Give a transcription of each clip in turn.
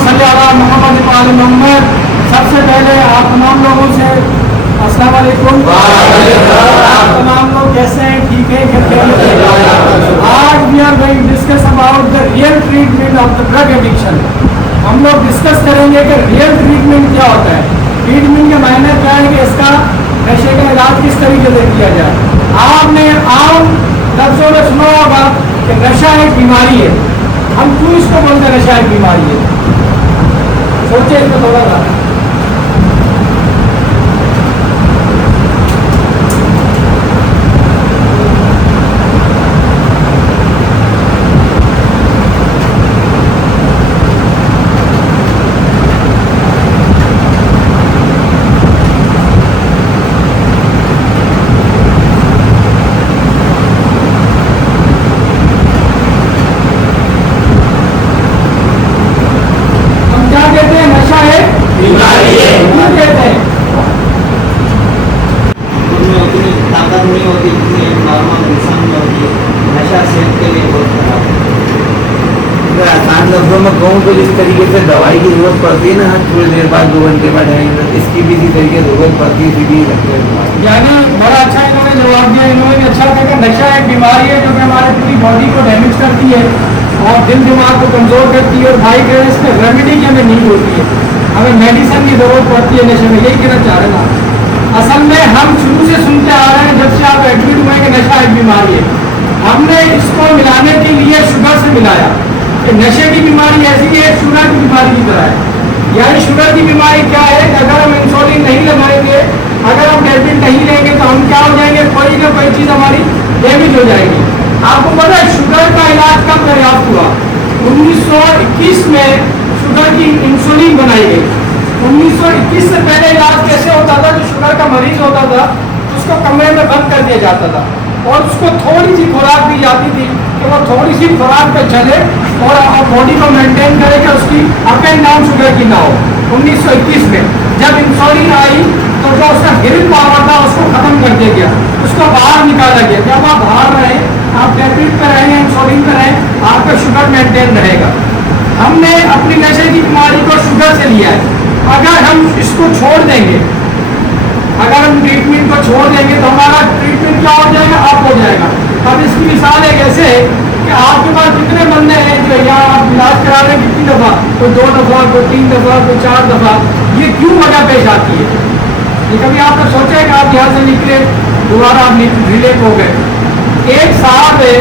सल्ली अला मोहम्मद व आले मोहम्मद। सबसे पहले आप तमाम लोगों से अस्सलाम वालेकुम। आप तमाम लोग कैसे हैं? ठीक है? आज we are going discuss about the real treatment of the drug addiction. हम लोग डिस्कस करेंगे कि रियल ट्रीटमेंट क्या होता है। ट्रीटमेंट के मायने क्या है कि इसका नशे का इलाज किस तरीके से किया जाए। आपने आम लफ्ज़ों में सुना होगा कि नशा एक बीमारी है। हम क्यों इसको बोलते हैं नशा एक बीमारी है? सोचिए इसको थोड़ा सा। लफ्ज़ों में कहूँ तो जिस तरीके से दवाई की जरूरत पड़ती है ना, हर थोड़ी देर बाद 2 घंटे बाद आएंगे, इसकी भी इसी तरीके से जरूरत पड़ती है। सीधी लगती है। यानी बड़ा अच्छा इन्होंने जवाब दिया। इन्होंने अच्छा कहा नशा एक बीमारी है जो कि हमारे पूरी बॉडी को डैमेज करती है और दिल दिमाग को कमज़ोर करती है। और भाई कह रहे इसमें रेमेडी की हमें नीड होती है, हमें मेडिसिन की ज़रूरत पड़ती है नशे में। यही कहना चाह रहे हैं। असल में हम शुरू से सुनते आ रहे हैं, जब से आप एडमिट हुए कि नशा एक बीमारी है। हमने इसको मिलाने के लिए शुगर से मिलाया कि नशे की बीमारी ऐसी है शुगर की बीमारी की तरह है। यानी शुगर की बीमारी क्या है? अगर हम इंसुलिन नहीं लगाएंगे, अगर हम टैबलेट नहीं लेंगे तो हम क्या हो जाएंगे? कोई ना कोई चीज़ हमारी डैमेज हो जाएगी। आपको पता है शुगर का इलाज कब दरियाफ्त हुआ? 1921 में शुगर की इंसुलिन बनाई गई। 1921 से पहले इलाज कैसे होता था? जो शुगर का मरीज होता था उसको कमरे में बंद कर दिया जाता था और उसको थोड़ी सी खुराक दी जाती थी कि वो थोड़ी सी खुराक पे चले और बॉडी को मेंटेन करे कि उसकी अप एंड डाउन शुगर की ना हो। 1921 में जब इंसुलिन आई तो जो उसका गिरिल पावर था उसको ख़त्म कर दिया गया, उसको बाहर निकाला गया। जब आप बाहर रहें, आप टैबलेट पर रहें, इंसुलिन पर रहें, आपका शुगर मेंटेन रहेगा। हमने अपनी नशे की बीमारी को शुगर से लिया है। अगर हम इसको छोड़ देंगे, अगर हम ट्रीटमेंट को छोड़ देंगे तो हमारा ट्रीटमेंट क्या हो जाएगा? अप हो जाएगा। अब इसकी मिसाल है कैसे कि आपके पास कितने बंदे हैं जो यहाँ आप इलाज करा रहे हैं कितनी दफ़ा, कोई 2 दफ़ा, कोई 3 दफ़ा, कोई 4 दफ़ा। ये क्यों वजह पेश आती है? ये कभी आपने सोचा है कि आप यहाँ से निकले दोबारा आप रिलेट हो गए? एक साहब है,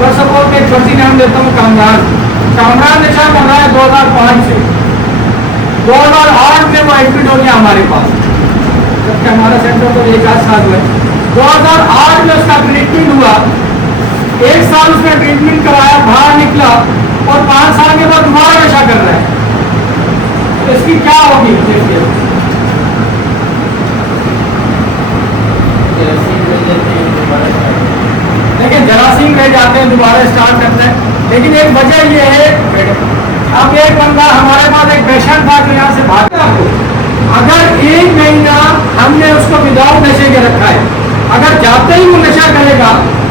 फर्स्ट ऑफ ऑल एक फर्जी नाम देता हूँ, कामरान नशा कर रहा है 2005 से। 2008 में वो एडमिट हो गया हमारे पास, जबकि हमारा सेंटर तो 1 साल हुआ। 2008 में उसका ट्रीटमेंट हुआ, 1 साल उसने ट्रीटमेंट कराया, बाहर निकला और 5 साल के बाद दोबारा नशा कर रहा है। तो इसकी क्या होगी? देखिए जरासीम रह जाते हैं, दोबारा स्टार्ट करते हैं। लेकिन एक वजह ये है, अब एक बंदा हमारे पास एक पेशेंट था जो यहाँ से भागा हो, अगर 1 महीना हमने उसको विदाउट नशे के रखा है, अगर जाते ही वो नशा करेगा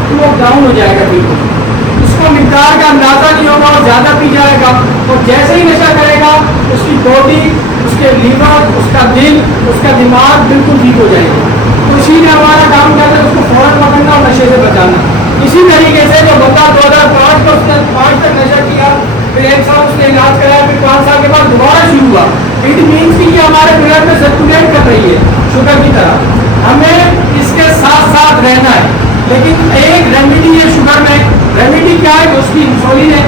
तो वो डाउन हो जाएगा, बिल्कुल उसको मिकदार का अंदाज़ा नहीं होगा और ज़्यादा पी जाएगा। और जैसे ही नशा करेगा उसकी बॉडी, उसके लीवर, उसका दिल, उसका दिमाग बिल्कुल ठीक हो जाएगा। तो इसी में हमारा काम करना है उसको फ़ौरन पकड़ना और नशे से बचाना। इसी तरीके से जो बंदा 2005 तक नशा किया, फिर 1 साल उसने इलाज कराया, फिर 5 साल के बाद दोबारा शुरू हुआ, इट मीन्स कि ये हमारे ब्लड में सर्कुलेट कर रही है शुगर की तरह। हमें इसके साथ साथ रहना है। लेकिन एक रेमेडी है शुगर में। रेमेडी क्या है? उसकी इंसुलिन है।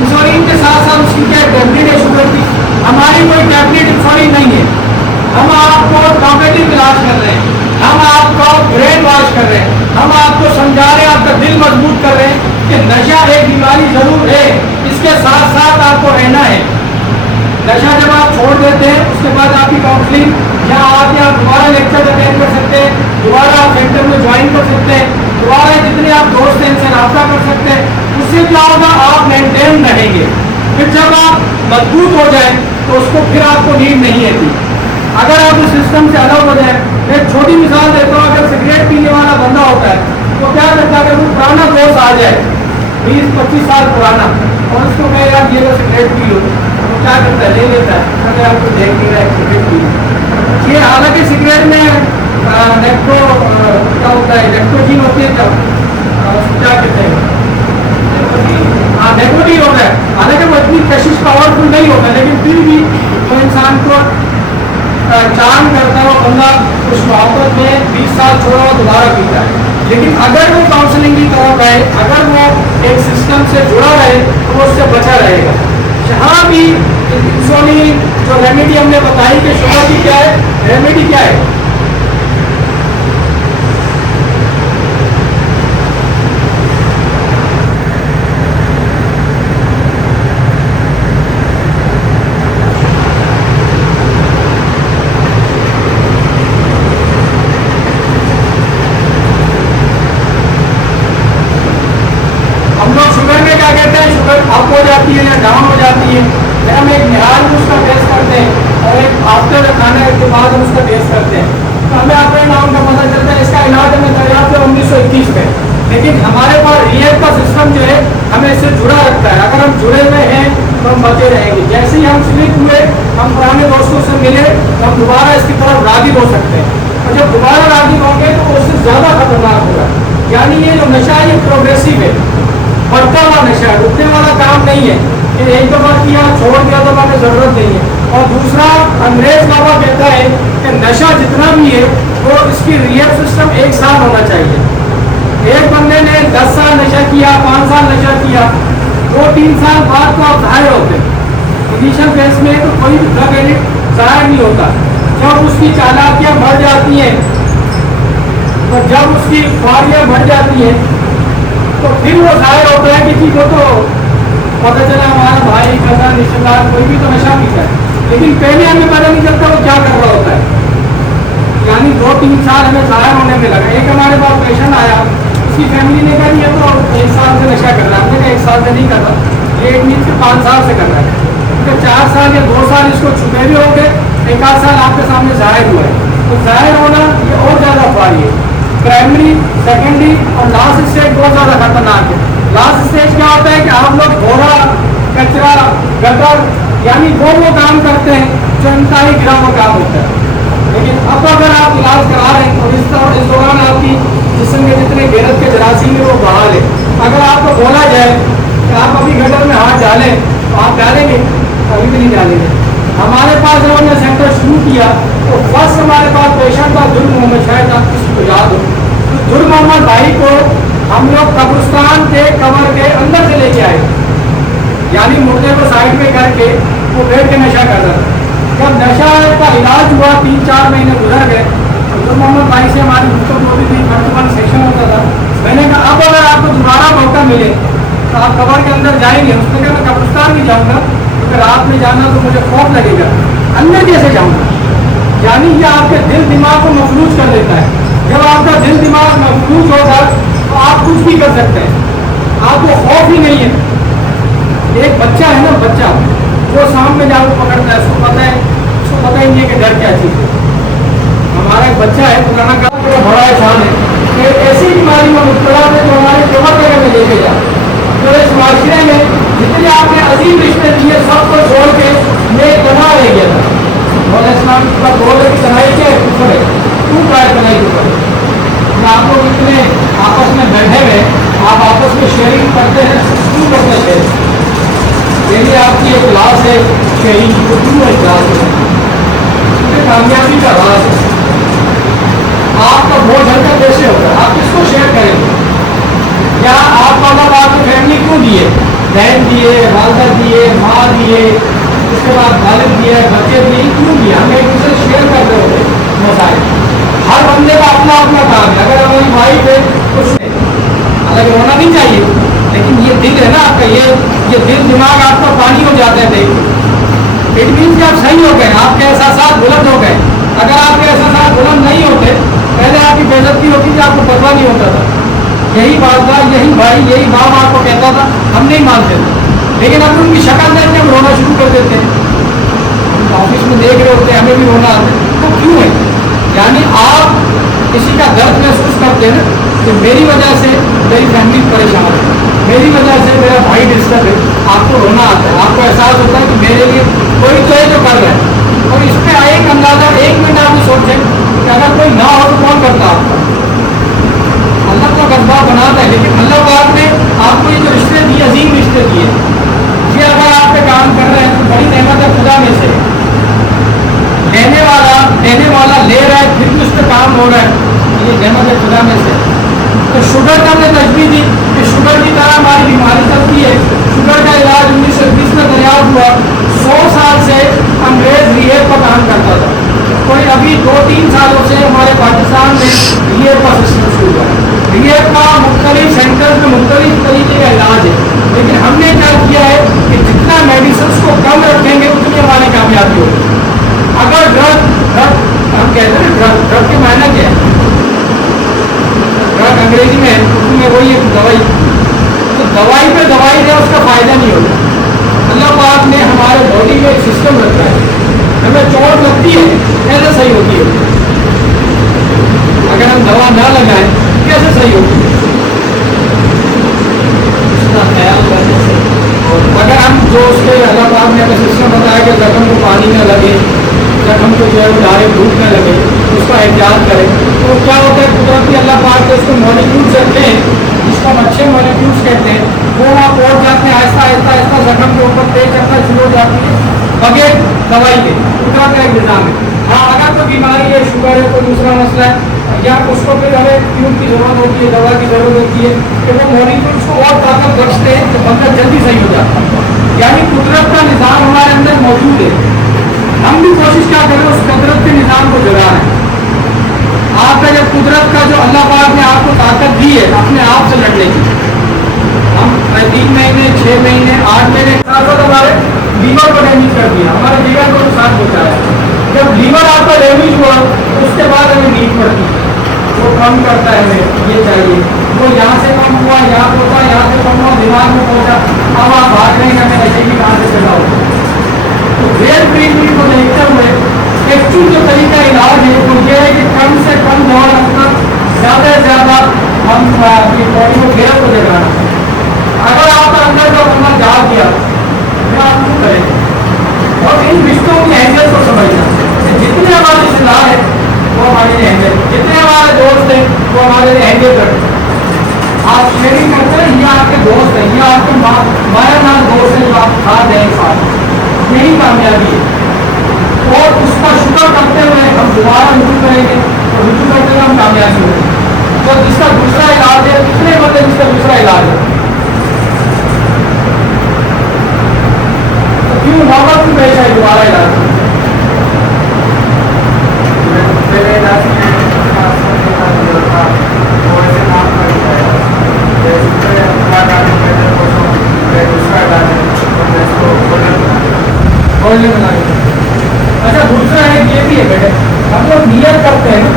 इंसुलिन के साथ साथ उसकी क्या टैबलेट है शुगर की। हमारी कोई टैबलेट इंसुलिन नहीं है। हम आपको कॉम्पिटिव इलाज कर रहे हैं, हम आपको ब्रेन वॉश कर रहे हैं, हम आपको समझा रहे हैं, आपका दिल मजबूत कर रहे हैं कि नशा एक बीमारी जरूर है, इसके साथ साथ आपको रहना है। नशा जब आप छोड़ देते हैं उसके बाद आपकी काउंसलिंग या आप दोबारा लेक्चर अटेंड कर सकते हैं, दोबारा आप सेंटर में ज्वाइन कर सकते हैं, दोबारा जितने आप दोस्त हैं इनसे रब्ता कर सकते हैं। उससे क्या होगा? आप मेंटेन रहेंगे। फिर जब आप मजबूत हो जाए तो उसको फिर आपको नीड नहीं है। अगर आप इस सिस्टम से अलग हो जाए, एक छोटी मिसाल देता हूँ, अगर सिगरेट पीने वाला बंदा होता है तो क्या करता है? अगर वो पुराना दोस्त आ जाए 20-25 साल पुराना और उसको कहे यार ये लो सिगरेट पी लो, तो क्या करता है, ले लेता है, अगर आपको देख नहीं रहा है सिगरेट पी। ये हालांकि सिगरेट में नेक्टो क्या होता है, नेक्टोजीन होती है, क्या कहते हैं, हाँ नेकोटीन होता है। हालांकि वो इतनी कशिश पावरफुल नहीं होता, लेकिन फिर भी वो इंसान को चार्म करता है। वो बंदा उस मोहब्बत में 20 साल छोड़ा और दोबारा पीता है। लेकिन अगर वो काउंसलिंग की तरफ रहे, अगर वो एक सिस्टम से जुड़ा रहे, तो वो उससे बचा रहेगा। जहाँ भी इंसोलिन जो रेमेडी हमने बताई कि शुगर की क्या है, रेमेडी क्या है, अप हो जाती है या डाउन हो जाती है, फिर हम एक निहाल में उसका टेस्ट करते हैं और एक आफ्टर खाने के बाद हम उसका टेस्ट करते हैं, तो हमें अपने नाम का पता चलता है। इसका इलाज हमें दरियाफ्त 1921 में, लेकिन हमारे पास रिएक्ट का सिस्टम जो है हमें इससे जुड़ा रखता है। अगर हम जुड़े हुए हैं तो हम बचे रहेंगे। जैसे ही हम स्लिप हुए, हम पुराने दोस्तों से मिले, तो हम दोबारा इसकी तरफ राग़िब हो सकते हैं, और जब दोबारा राग़िब होंगे तो उससे ज़्यादा खतरनाक होगा। यानी ये जो नशा है ये प्रोग्रेसिव है, बढ़ता हुआ नशा है, रुकने वाला काम नहीं है कि एक दफा किया छोड़ दिया तो हमें जरूरत नहीं है। और दूसरा, अंग्रेज बाबा कहता है कि नशा जितना भी है वो इसकी रियल सिस्टम 1 साल होना चाहिए। एक बंदे ने 10 साल नशा किया, 5 साल नशा किया, 2-3 साल बाद तो आप ज़ाहिर होते हैं। इनिशियल फेज में तो कोई भी ड्रग एडिक्ट ज़ाहिर नहीं होता। जब उसकी चालाकियाँ बढ़ जाती हैं, तो जब उसकी ख्वाहियाँ बढ़ जाती हैं, तो फिर वो जाहिर होता है कि वो तो पता चला हमारा भाई कज़न रिश्तेदार कोई भी तो नशा पीता है, लेकिन पहले हमें पता नहीं चलता वो क्या कर रहा होता है। यानी 2-3 साल हमें जाहिर होने में लगा। एक हमारे पास पेशेंट आया, उसकी फैमिली ने कहा ये तो 1 साल से नशा कर रहा है। हमने कहा 1 साल से नहीं कर रहा, ये एक मीन से 5 साल से कर रहा है। तो 4 साल या 2 साल इसको छुपे भी हो गए, 1 साल आपके सामने जाहिर हुआ है। तो जाहिर होना ये और ज़्यादा अफवाही है। प्राइमरी, सेकेंडरी और लास्ट स्टेज बहुत ज़्यादा खतरनाक है। लास्ट स्टेज क्या होता है कि आप लोग घोड़ा, कचरा, गटर, यानी वो काम करते हैं जो इंतहाई गिरा हुआ काम होता है। लेकिन अब अगर आप इलाज करा रहे हैं तो इस दौरान आपकी जिस्म में जितने गैरत के जरासीम है वो बहाल है। अगर आपको बोला जाए कि आप अभी गटर में हाथ डालें तो आप डालेंगे? कभी भी नहीं डालेंगे। हमारे पास जब हमने सेंटर शुरू किया तो फर्स्ट हमारे पास पेशेंट था दुर मोहम्मद, शायद आप किसी को याद हो। तो दुर मोहम्मद भाई को हम लोग कब्रिस्तान के कबर के अंदर से लेके आए, यानी मुर्दे को साइड में करके वो बैठ के नशा कर रहा था। जब नशा का इलाज हुआ, 3-4 महीने गुजर गए, तो दुर मोहम्मद भाई से हमारी गुफ्तगू होती थी, फर्स्ट सेशन होता था। मैंने कहा अब अगर आपको दोबारा मौका मिले तो आप कबर के अंदर जाएंगे? उसने कहा मैं कब्रिस्तान भी जाऊँगा, क्योंकि रात में जाना तो मुझे खौफ लगेगा, अंदर कैसे जाऊँगा? यानी ये आपके दिल दिमाग को मफलूज कर देता है। जब आपका दिल दिमाग मफलूज होगा तो आप कुछ भी कर सकते हैं, आपको खौफ ही नहीं है। एक बच्चा है ना, बच्चा वो सामने जाकर पकड़ता है, उसको पता ही नहीं है कि डर क्या चीज़ है। हमारा एक बच्चा है, पुराना का बड़ा एहसान है कि ऐसी बीमारी में मुब्तला है जो हमारे कमर वगैरह में लेके जाए। तो इस माशरे में जितने आपने अजीम रिश्ते दिए सबको छोड़ के ये तना रह गया था। इस्लाम का बोल है कि तनाई क्या है, कुफर है, क्यों कहा है तनाई कुफर है? आप लोग इतने आपस में बैठे हुए, आप आपस में शेयरिंग करते हैं, क्यों करते हैं शेयरिंग? यदि आपकी एक क्लास है शेयरिंग, तो क्यों है क्लास है? कामयाबी का राज है। आपका बोझ हल्का कैसे होगा? आप किसको शेयर करेंगे? या आप मतलब आपकी फैमिली क्यों दिए? बहन दिए, वालदा दिए, माँ दिए, उसके बाद वालिद दिए, बच्चे दिए, क्यों दिए? हम एक दूसरे शेयर कर रहे होते मसाइल। हर बंदे का अपना अपना काम है। अगर हमारी वाइफ है कुछ अलग होना नहीं चाहिए, लेकिन ये दिल है ना आपका, ये दिल दिमाग आपका पानी हो जाता है। देखिए, इट मीन्स कि आप सही हो गए, आपके एहसास बुलंद हो गए। अगर आपके एहसास बुलंद नहीं होते, पहले आपकी बेइज्जती होती थी, आपको पता नहीं होता था। यही बात था, यही भाई, यही बाप आपको कहता था, हम नहीं मानते थे। लेकिन अब उनकी शक्ल देख के हम रोना शुरू कर देते हैं। हम ऑफिस में देख रहे होते हैं, हमें भी रोना आता है। तो क्यों है? यानी आप किसी का दर्द महसूस करते हैं कि मेरी वजह से मेरी फैमिली परेशान है, मेरी वजह से मेरा भाई डिस्टर्ब है, आपको रोना आता है। आपको एहसास होता है कि मेरे लिए पे काम हो रहा है, ये जहमत है खुदा में से। तो शुगर का हमने तजवीज़ दी कि शुगर की तरह हमारी बीमारी चलती है। शुगर का इलाज 1920 में दरियाफ्त हुआ। 100 साल से अंग्रेज रिहेब पर काम करता था, कोई अभी 2-3 सालों से हमारे पाकिस्तान में रिहेब का सिस्टम शुरू हुआ है। रिहेब का मुख्तलिफ सेंटर्स में मुख्तलिफ तरीके का इलाज है, लेकिन हमने क्या किया है कि जितना मेडिसिन को कम रखेंगे उतनी हमारी कामयाबी होगी। अगर ड्रग हम कहते हैं ना, ड्रग के मायने क्या है? ड्रग अंग्रेजी में उसमें वही एक दवाई, तो दवाई पे दवाई है उसका फायदा नहीं होता। अल्लाह पाक ने हमारे बॉडी में एक सिस्टम रखा है, हमें चोट लगती है कैसे सही होती है, अगर हम दवा ना लगाएं कैसे सही होती है, इसका ख्याल करने से। और अगर हम जो उसके अल्लाह पाक ने हमें सिस्टम बताया कि जख्म को पानी न लगे, जख्म को जो है डायरेक्ट धूप न लगे, उसका एहतियात करें, तो क्या होता है कुदरती अल्लाह पाक के उसको मॉलिक्यूल्स रखते हैं जिसको हम अच्छे मॉलिक्यूल्स कहते हैं, वो वहाँ पहुँच जाते हैं, आहिस्ता आहिस्ता आहिस्ता जख्म के ऊपर तेज चलना शुरू हो जाती है बगैर दवाई के। कुदरत का एक निज़ाम है। हाँ, अगर कोई बीमारी है, शुगर है, कोई दूसरा मसला है, या उसको फिर हमें ट्यूब की ज़रूरत होती है, दवा की ज़रूरत होती है, कि वो मॉलिक्यूल्स को और ताकत बख्शते हैं तो बंदा जल्दी सही हो जाता है। यानी कुदरत का निज़ाम हमारे अंदर मौजूद है, हम भी कोशिश क्या करें उस कुदरत के निज़ाम को जगाना है। आपका जब कुदरत का जो अल्लाह पाक ने आपको ताकत दी है अपने आप से लड़ने की, हम 3 महीने 6 महीने 8 महीने साथ हमारे लीवर को डैमेज कर दिया, हमारे लीवर को नुकसान पहुँचाया। जब लीवर आपका डैमेज हुआ उसके बाद हमें नींद पड़ती, वो कम करता है हमें, ये चाहिए, वो यहाँ से कम हुआ, यहाँ पहुँचा, यहाँ से कम हुआ, दिमाग में पहुँचा, अब आप भाग रहे हैं हमें ऐसे ही कहाँ से पैदा होगा। तो ब्रेन ट्रीटमेंट को देखते हुए एक्चुअल जो तरीका इलाज है वो ये है कि कम से कम दवा रखना, ज़्यादा से ज़्यादा हम अपनी बॉडी को घेर को जगाना। अगर आपका अंदर का बंदा जाग गया फिर आप क्यों करेंगे? और इन रिश्तों की अहमियत को समझना, जितने हमारे रिश्तेदार हैं वो हमारे लिए अहमियत, जितने हमारे दोस्त हैं वो हमारे लिए अहमियत रखते। आप शेयरिंग करते हैं, ये आपके दोस्त हैं, ये आपके माया नाम दोस्त हैं जो आप साथ हैं साथ, यही कामयाबी है। और उसका शुक्र करते हुए हम दोबारा रुजू करेंगे और रुजू करते हुए हम कामयाबी होंगे। तो जिसका दूसरा इलाज है, कितने बंदे जिसका दूसरा इलाज है, तो क्यों मोहब्बत क्यों पेश है दोबारा इलाज? पहले इलाज अच्छा, दूसरा है ये भी है बेटे, हम लोग नियत करते हैं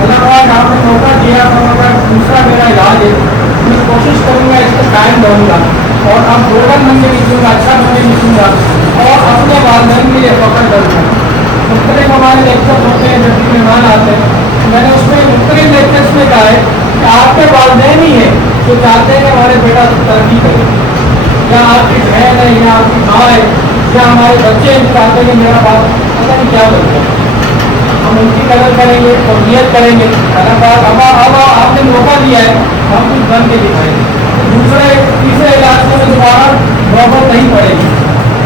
अल्लाह पाक आपने मौका दिया, तो अगर दूसरा मेरा इलाज है मैं कोशिश करूँगा इसको कायम रहूँगा और अब गोल्डन मंदिर लिखूँगा, अच्छा मंदिर लिखूँगा और अपने वालदैन के लिए पकड़ करूँगा। मुख्तलिफ हमारे लेक्चर होते हैं, जब मेहमान आते हैं, मैंने उसमें मुख्तलिफ लेक्चर्स में कहा है कि आपके वालदैन ही है जो चाहते हैं कि हमारे बेटा तरक्की करे, या आपकी बहन है, या आपकी माँ है, या हमारे बच्चे चाहते हैं कि मेरा बाप पता नहीं क्या करता है। हम उनकी कदर करेंगे और नियत करेंगे, अगर बात अब आपने मौका दिया है हम कुछ बन के दिखाएंगे। दूसरे तीसरे इलाज में दोबारा नौबत नहीं पड़ेगी।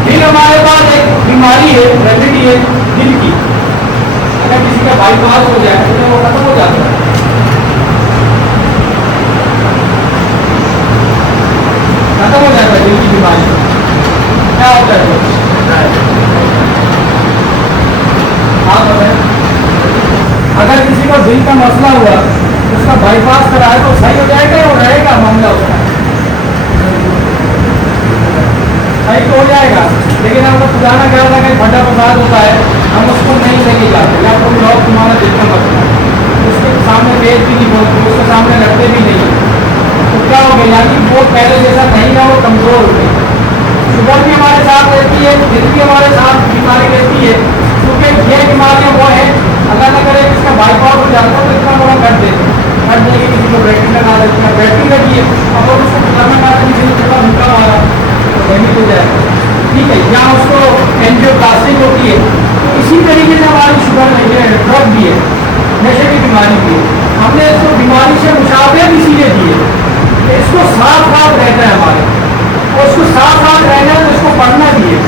फिर हमारे पास एक बीमारी है, रेमेडी है दिल की, अगर किसी का बाईपास हो जाए तो वो खत्म हो जाता है, खत्म हो जाता है दिल की बीमारी। क्या होता है आप बताएं? अगर किसी को दिल का मसला हुआ उसका बाईपास कराए तो सही हो जाएगा और रहेगा मामला उसका सही तो हो जाएगा, लेकिन हमको पुराना क्या होता है कि फटा फसाद होता है, हम उसको नहीं लेके जाते, या कोई लोग तुम्हारा दिल का मसला है उसके सामने पेश भी नहीं बोलते, उसके सामने लड़ते भी नहीं, तो क्या हो गया? यानी वो पहले जैसा नहीं है, वो कमज़ोर हो गई। शुगर भी हमारे साथ रहती है, दिल भी हमारे साथ बीमारी रहती है, क्योंकि ये बीमारियाँ वो है अल्लाह न करे इसका बाईपास हो जाता है तो इतना बड़ा कर देते कर देंगे, किसी को बैटरी लगा देते हैं, बैटरी लगी है अब वो उसको पुराना मारा, किसी ने थोड़ा धक्का मारा तो डैमेज हो जाएगा, ठीक है, या उसको एंजियोप्लास्टिक होती है। तो इसी तरीके से हमारी शुगर नहीं है, ड्रग भी है, नशे की बीमारी भी है, हमने इसको बीमारी से मुशाबे इसीलिए दिए कि इसको साथ साथ रहना है हमारे, और उसको साथ साथ रहना है तो इसको पढ़ना भी है।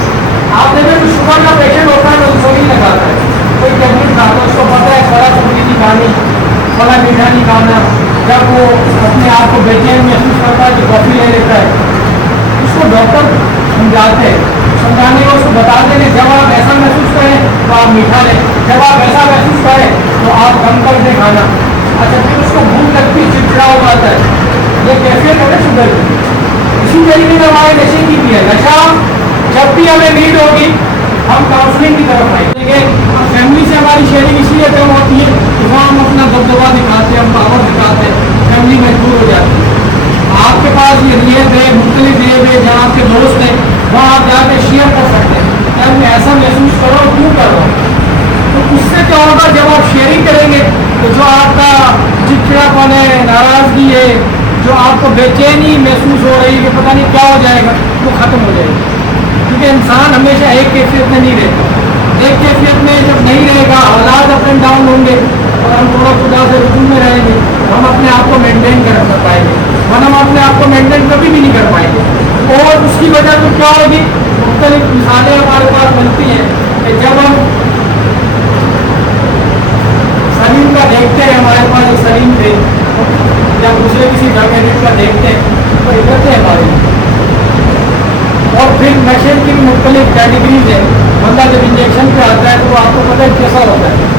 आप देखें तो शुगर का पेशेंट होता है तो सोनी लगाता है, कोई टेबलेट था तो उसको पता है फला सब्जी नहीं खानी, फला मीठा नहीं खाना। जब वो अपने आप को बेचैन महसूस करता है तो कॉफ़ी ले लेता है। उसको डॉक्टर समझाते हैं, समझाने को उसको बताते हैं जब आप ऐसा महसूस करें तो आप मीठा लें, जब आप ऐसा महसूस करें तो आप कम कर दें खाना। अच्छा, फिर उसको भूख लगती है, चिड़चिड़ा हो जाता है, ये कैफियत है ना शुगर की। इसी तरीके से हमारे नशे की भी है। नशा जब भी हमें नीड होगी हम काउंसलिंग की तरफ आएंगे। फैमिली से हमारी शेयरिंग इसलिए कम होती है कि वहाँ हम अपना दबदबा दिखाते हैं, हम पावर दिखाते हैं, फैमिली मजबूर हो जाती है। आपके पास ये रियत है, मुख्तलिफ जेब है, जहाँ आपके दोस्त हैं, वहाँ आप जाकर शेयर कर सकते हैं कि मैं ऐसा महसूस कर रहा हूँ, क्यों कर रहा हूँ। तो उससे क्या होगा, जब आप शेयरिंग करेंगे तो जो आपका चिड़चिड़ापन है, नाराज़गी है, जो आपको बेचैनी महसूस हो रही है कि पता नहीं क्या हो जाएगा, वो ख़त्म हो जाएगी। क्योंकि इंसान हमेशा एक कैफियत में नहीं रहता। एक कैफियत में जब नहीं रहेगा, हालात अप एंड डाउन होंगे और हम थोड़ा खुदा से रुकू में रहेंगे, हम अपने आप को मेंटेन कर पाएंगे, वरना हम अपने आप को मेंटेन कभी भी नहीं कर पाएंगे। और उसकी वजह तो क्या होगी, मुख्तलिफ मिसालें हमारे पास बनती हैं कि जब हम सलीम का देखते हैं, हमारे पास एक सलीम थे, जब दूसरे किसी ड्रग एडिक्ट का देखते हैं तो इधर है हमारे। और फिर नशे की भी मुख्तलिफ कैटेगरीज है। बंदा जब इंजेक्शन पे आता है तो वो आपको पता है कैसा होता है,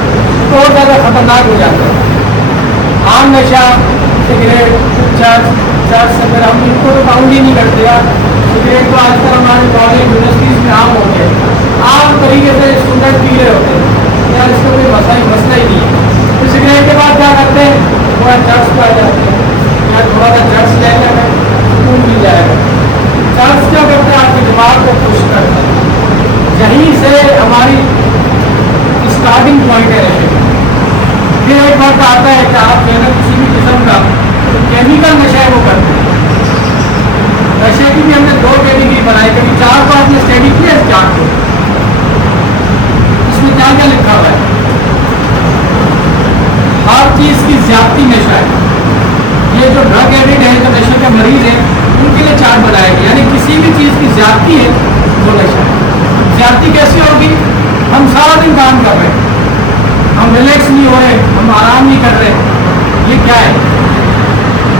तो और ज़्यादा खतरनाक हो जाता है। आम नशा, सिगरेट, चर्च से फिर हम इनको तो काउंट ही नहीं करते यार। सिगरेट तो आजकल हमारे कॉलेज यूनिवर्सिटीज़ में आम हो गए, आम तरीके से स्टूडेंट पी रहे होते हैं यार, इसका कोई मसला ही नहीं है। तो सिगरेट के बाद क्या करते हैं, थोड़ा चर्च पे आ जाते हैं यार, थोड़ा सा चर्च ले लेंगे, सुकून मिल जाएगा। चर्च क्या करते हैं, आपके दिमाग को खुश करता है। यहीं से हमारी स्टार्टिंग पॉइंट है नशे का। फिर एक बात आता है कि आप जो है किसी भी किस्म का तो केमिकल नशा है वो करते हैं। नशे की भी हमने 2 कैटेगरी बनाई, कभी 4 को आपने स्टडी किया है, 4 को इसमें क्या क्या लिखा हुआ है। हर चीज़ की ज्यादती नशा है। ये जो ड्रग एडिक्ट है, जो नशे के मरीज है, उनके लिए 4 बनाए गए, यानी किसी भी चीज़ की ज्यादती है वो नशा है। ज्यादती कैसे होगी, हम सारा दिन काम कर रहे हैं, हम रिलैक्स नहीं हो रहे, हम आराम नहीं कर रहे, ये क्या है,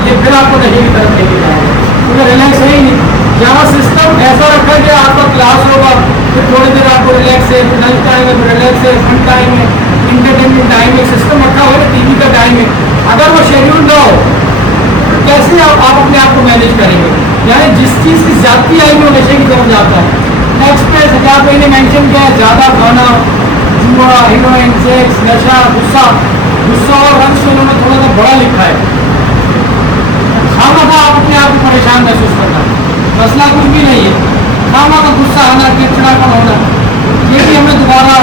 ये फिर आपको नशे की तरफ लेके जाएगा, क्योंकि रिलैक्स है ही नहीं। जहाँ सिस्टम ऐसा रखा है कि आपका क्लास होगा, फिर थोड़ी देर आपको रिलैक्स है, फिर लंच टाइम है, फिर रिलैक्स है, फन टाइम है, इंटरटेनमेंट टाइम है, सिस्टम रखा हुआ है, टीवी का टाइम है। अगर वो शेड्यूल ना हो तो कैसे आप अपने आप को मैनेज करेंगे। यानी जिस चीज़ की ज्यादती आएगी वो नशे की तरफ जाता है। नेक्स्ट पे सजाद भाई ने मेंशन किया है, ज़्यादा खाना, जुआ, हीरोइन, सेक्स, नशा, गुस्सा और रंग से उन्होंने थोड़ा सा बड़ा लिखा है। खामा था आप अपने आप को परेशान महसूस करना, मसला कुछ भी नहीं है। खामा का गुस्सा आना, चिड़चिड़ापन होना, ये भी हमें दोबारा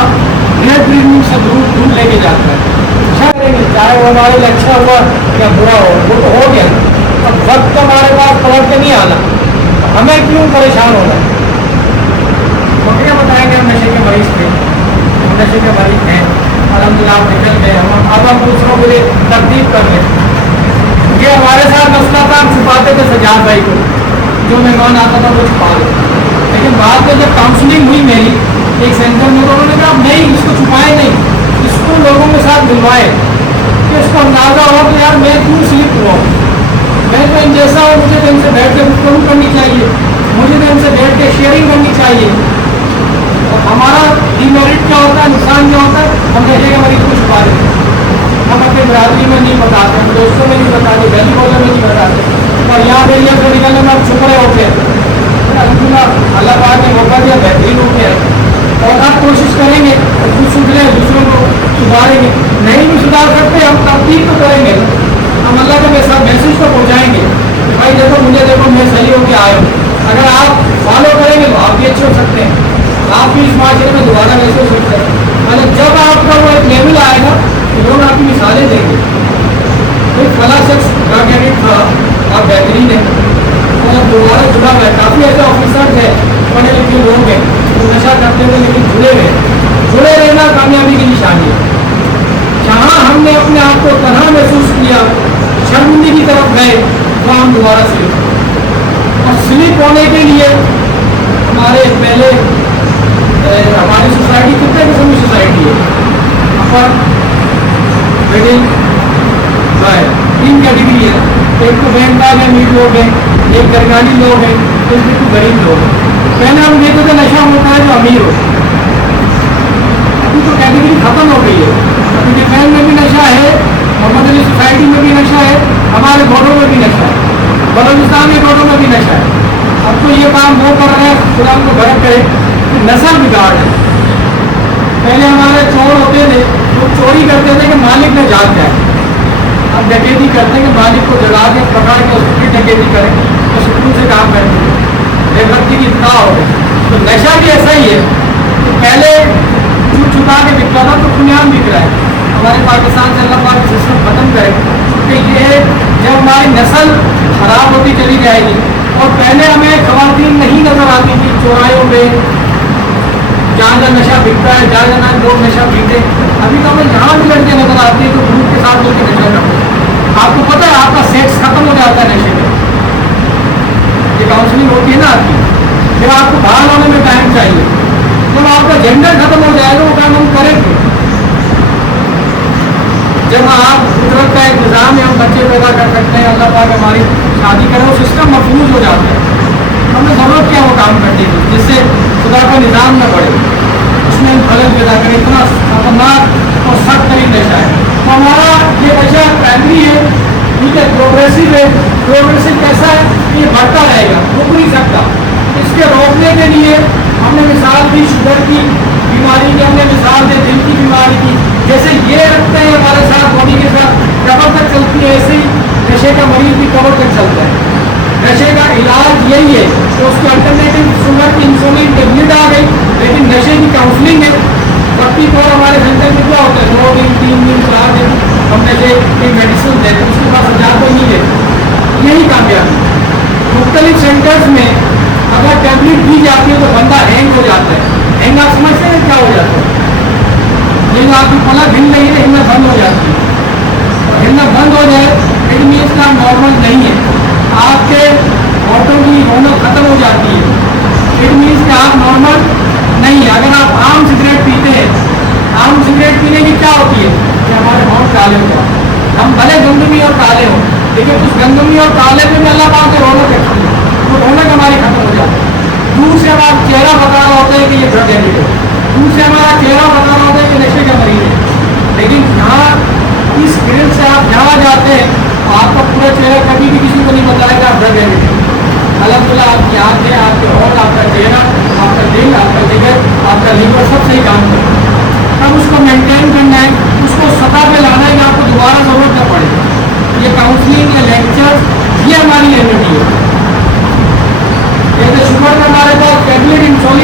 ग्रेट ड्रीमिंग से दूर लेके जाता है। अच्छा करेंगे, चाहे वो हमारे लिए अच्छा हुआ या बुरा हो, वो तो हो गया। अब वक्त तो हमारे पास पलट के नहीं आना, हमें क्यों परेशान होना। क्या बताएंगे, हम नशे के मरीज थे, हम नशे के मरीज हैं, अल्हम्दुलिल्लाह निकल गए, अब हम दूसरों के लिए तरतीब कर रहे। ये हमारे साथ मसला था, हम छुपाते थे सजाद भाई को, जो मेहमान आता था वो छुपा दे। लेकिन बाद में जब काउंसलिंग हुई मेरी एक सेंटर में, तो उन्होंने कहा नहीं, इसको छुपाए नहीं, इसको लोगों के साथ मिलवाए कि इसको अंदाज़ा हो कि यार मैं क्यों स्लिप हुआ हूँ, मैं तो इन जैसा हूँ, मुझे तो इनसे बैठ के गुफ्तगू करनी चाहिए, मुझे तो इनसे बैठ के शेयरिंग करनी चाहिए। और हमारा डिमेरिट क्या होता है, नुकसान क्या होता है, हम नशे के मरीज को छुपा देते हैं, हम अपनी बरादरी में नहीं बताते, हम दोस्तों में नहीं बताते, गली मोहल्ले में नहीं बताते, और यहाँ एरिया से निकलने में हम छुप रहे होते हैं। अल्हम्दुलिल्लाह अल्लाह पाक ने मौका दिया, बेहतरीन हो गया है। और आप कोशिश करेंगे खुद सुधरे, दूसरों को सुधारेंगे, नहीं भी सुधार सकते हम तरतीब तो करेंगे, हम अल्लाह के साथ मैसेज को पहुँचाएंगे कि भाई देखो, मुझे देखो, मैं सही होकर आया हूँ। अगर आप फॉलो करेंगे तो आप भी अच्छे हो सकते हैं, आप भी इस माशरे में दोबारा वैसे हो सकते हैं। मतलब जब आपका वो एक लेवल आएगा तो लोग आपकी मिसालें देंगे, कोई फला शख्स ड्रग एडिक्ट था, आप बेहतरीन है, और दोबारा जुड़ा हुआ है। काफ़ी ऐसे ऑफिसर्स हैं, पढ़े लिखे लोग हैं, तो नशा करते हुए लेकिन जुड़े रहना कामयाबी की निशानी है। जहाँ हमने अपने आप को तनहा महसूस किया, शर्मिंदगी की तरफ गए, तो हम दोबारा स्लिप। और स्लिप होने के लिए हमारे पहले हमारी सोसाइटी कितने किस्म की सोसाइटी है, अपर एक गरगानी लोग हैं, एक बिल्कुल गरीब लोग हैं। पहले हम देखते थे नशा होता है जो अमीर हो, अभी तो कैटेगरी खत्म हो गई है। अभी डिफेंस में भी नशा है, मोहम्मद अली सोसाइटी में भी नशा है, हमारे घोड़ों में भी नशा है, बलूचिस्तान के घोड़ों में भी नशा है। अब तो ये काम वो कर रहे हैं, खुदा को गलत करे, कि नस्ल बिगाड़ है। पहले हमारे चोर होते थे, वो चोरी करते थे कि मालिक ने जाग जाए, अब डकैती करते हैं कि मालिक को जगा के पकड़ के उसको फिर डकैती करें, तो सुकून से काम करते हैं, बेबसी की इतना हो गई। तो नशा भी ऐसा ही है कि पहले छुप छुपा के बिकता था, तो खुलेआम बिक रहा है। हमारे पाकिस्तान से अल्लाह पाक सिस्टम खत्म करे कि ये जब हमारी नस्ल खराब होती चली जाएगी, और पहले हमें खवातीन नहीं नजर आती थी चौराहों में, जहाँ जहाँ नशा बिकता है, जहाँ जहाँ लोग नशा पीते, अभी तो हमें जहाँ भी लड़के नजर आते हैं तो ग्रुप के साथ मिलकर नशा करते हैं। आपको पता है आपका सेक्स खत्म हो जाता है नशे में, ये काउंसलिंग होती है ना आपकी, फिर आपको बाहर आने में टाइम चाहिए। जब आपका जेंडर खत्म हो जाएगा वो काम हम करेंगे। जब आप कुदरत का एक निज़ाम है, हम बच्चे पैदा कर सकते हैं, अल्लाह पाक हमारी शादी करें, वो सिस्टम महफूज हो जाता है। हमें ज़रूरत क्या वो काम करने की, जिससे खुदा का निज़ाम न बढ़े, उसमें हम खलल पैदा करें। इतना खतरनाक और सख्त तरीन नशा है। तो हमारा ये नशा प्राइमरी है, ठीक है, प्रोग्रेसिव है। प्रोग्रेसिव कैसा है, ये बढ़ता रहेगा, रुक नहीं सकता। इसके रोकने के लिए हमने मिसाल दी शुगर की बीमारी की, हमने मिसाल दी दिल की बीमारी की। जैसे ये रखते हैं हमारे साथ बॉडी के साथ कबर तक चलती है, ऐसे ही नशे का मरीज भी कबर तक चलता है। नशे का इलाज यही है कि उसकी अल्टरनेटिव शुगर की इंसुलिन टेबलेट आ गई, लेकिन नशे की काउंसलिंग है। 44 हमारे सेंटर में क्या होता है, 2 दिन 3 दिन 4 दिन हम नशे की मेडिसिन देते हैं, उसके पास 1000 कोई नहीं देते। यही कामयाबी। मुख्तलिफ सेंटर्स में अगर टेबलेट दी जाती है तो बंदा हैंग हो जाता है। हैंग आप समझते हैं क्या हो जाता है, लेकिन आपकी पलक हिल रही है, हिलना बंद हो जाती है। और हिलना बंद हो जाए इट मीन्स का नॉर्मल नहीं है, आपके ऑटो की रौनक खत्म हो जाती है, इट मीन्स कि आप नॉर्मल नहीं है। अगर आप आम सिगरेट पीते हैं, आम सिगरेट पीने की क्या होती है कि हमारे होंठ काले हो जाते हैं। हम भले गंदमी और काले हों, लेकिन उस गंदमी और काले में अल्लाह पाक से रौनक रखती है, वो रौनक हमारी खत्म हो जाती है। दूर से हमारा चेहरा बता रहा होता है कि ये ड्रग एडिक्ट है, दूर से हमारा चेहरा बता रहा होता है कि नशे का मरीज है। लेकिन यहाँ इस फील्ड से आप जहाँ जाते हैं, आपका पूरा चेहरा कभी भी किसी को नहीं बताएगा आप ड्रग एडिक्ट है। अल्हम्दुलिल्लाह आपकी आँखें, आपके होंठ, आपका चेहरा, आपका दिल, आपका जिगर, आपका लीवर सब सही काम करता है। तब उसको मेंटेन करना है, उसको सतह पे लाना है कि आपको दोबारा ज़रूरत न पड़े। ये काउंसलिंग या लेक्चर ये हमारी रेमेडी है। जैसे शुगर में हमारे पास टेबलेट इंसुलिन